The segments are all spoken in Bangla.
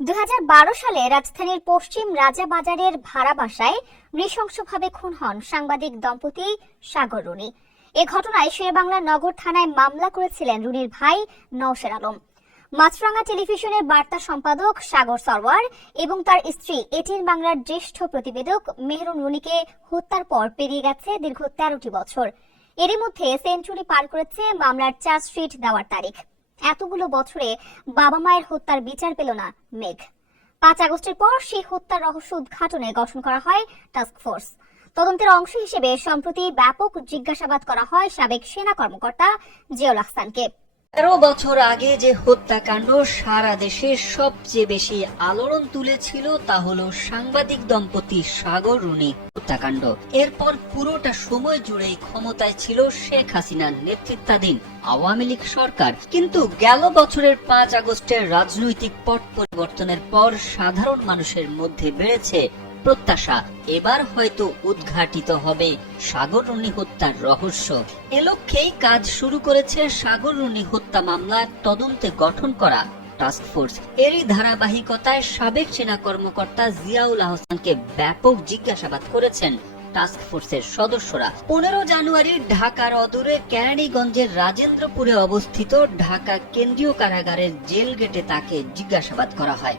দু হাজার বারো সালে রাজধানীর পশ্চিম রাজাবাজারের ভাড়া বাসায় নৃশংসভাবে খুন হন সাংবাদিক দম্পতি সাগর রুনি। এ ঘটনায় শেরবাংলা নগর থানায় মামলা করেছিলেন রুনির ভাই নওশের আলম। মাছরাঙ্গা টেলিভিশনের বার্তা সম্পাদক সাগর সরওয়ার এবং তার স্ত্রী এটিএন বাংলার জ্যেষ্ঠ প্রতিবেদক মেহরুন রুনিকে হত্যার পর পেরিয়ে গেছে দীর্ঘ তেরোটি বছর। এরই মধ্যে সেঞ্চুরি পার করেছে মামলার চার্জশিট দেওয়ার তারিখ। এতগুলো বছরে বাবা মায়ের হত্যার বিচার পেল না মেঘ। পাঁচ আগস্টের পর সেই হত্যার রহস্য উদ্ঘাটনে গঠন করা হয় টাস্ক ফোর্স তদন্তের অংশ হিসেবে সম্প্রতি ব্যাপক জিজ্ঞাসাবাদ করা হয় সাবেক সেনা কর্মকর্তা জিয়াউল আহসানকে। তেরো বছর আগে যে হত্যাকাণ্ড সারা দেশে সবচেয়ে বেশি আলোড়ন তুলেছিল তা হলো সাংবাদিক দম্পতি সাগর রুনি হত্যাকাণ্ড। এরপর পুরোটা সময় জুড়েই ক্ষমতায় ছিল শেখ হাসিনার নেতৃত্বাধীন আওয়ামী লীগ সরকার। কিন্তু গেল বছরের পাঁচ আগস্টের রাজনৈতিক পট পরিবর্তনের পর সাধারণ মানুষের মধ্যে বেড়েছে প্রত্যাশা। এবার হয়তো উদ্ঘাটিত হবে সাগর রুনি হত্যার রহস্য। এ লক্ষ্যেই কাজ শুরু করেছে সাগর রুনি হত্যা মামলার তদন্তে গঠন করা টাস্ক এরই ধারাবাহিকতায় সাবেক সেনা কর্মকর্তা জিয়াউল আহসানকে ব্যাপক জিজ্ঞাসাবাদ করেছেন সদস্যরা। পনেরো জানুয়ারি ঢাকার অদূরে কেরানীগঞ্জের রাজেন্দ্রপুরে অবস্থিত ঢাকা কেন্দ্রীয় কারাগারের জেল গেটে তাকে জিজ্ঞাসাবাদ করা হয়।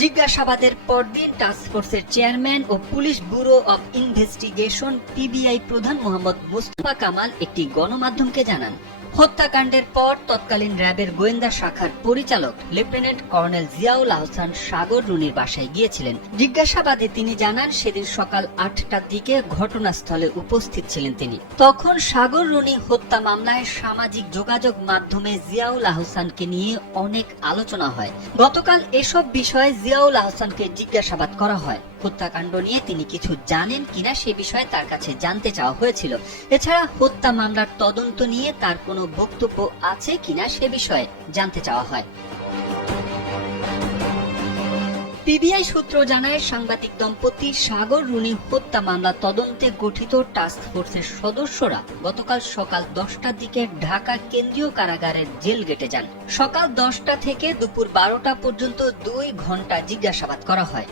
জিজ্ঞাসাবাদের পরদিন টাস্কফোর্সের chairman O police bureau of investigation PBI প্রধান মোহাম্মদ মুস্তফা কামাল একটি গণমাধ্যমকে জানান। হত্যাকাণ্ডের পর তৎকালীন র্যাবের গোয়েন্দা শাখার পরিচালক লেফটেন্যান্ট কর্নেল জিয়াউল আহসান সাগর রুনির বাসায় গিয়েছিলেন। জিজ্ঞাসাবাদে তিনি জানান, সেদিন সকাল আটটার দিকে ঘটনাস্থলে উপস্থিত ছিলেন তিনি। তখন সাগর রুনি হত্যা মামলায় সামাজিক যোগাযোগ মাধ্যমে জিয়াউল আহসানকে নিয়ে অনেক আলোচনা হয়। গতকাল এসব বিষয়ে জিয়াউল আহসানকে জিজ্ঞাসাবাদ করা হয়। হত্যাকাণ্ড নিয়ে তিনি কিছু জানেন কিনা সে বিষয়ে তার কাছে জানতে চাওয়া হয়েছিল। এছাড়া হত্যা মামলার তদন্ত নিয়ে তার কোনো বক্তব্য আছে কিনা সে বিষয়ে জানতে চাওয়া হয়। পিবিআই সূত্র জানায়, সাংবাদিক দম্পতি সাগর রুনি হত্যা মামলা তদন্তে গঠিত টাস্ক ফোর্সের সদস্যরা গতকাল সকাল দশটার দিকে ঢাকা কেন্দ্রীয় কারাগারের জেল গেটে যান। সকাল দশটা থেকে দুপুর বারোটা পর্যন্ত দুই ঘণ্টা জিজ্ঞাসাবাদ করা হয়।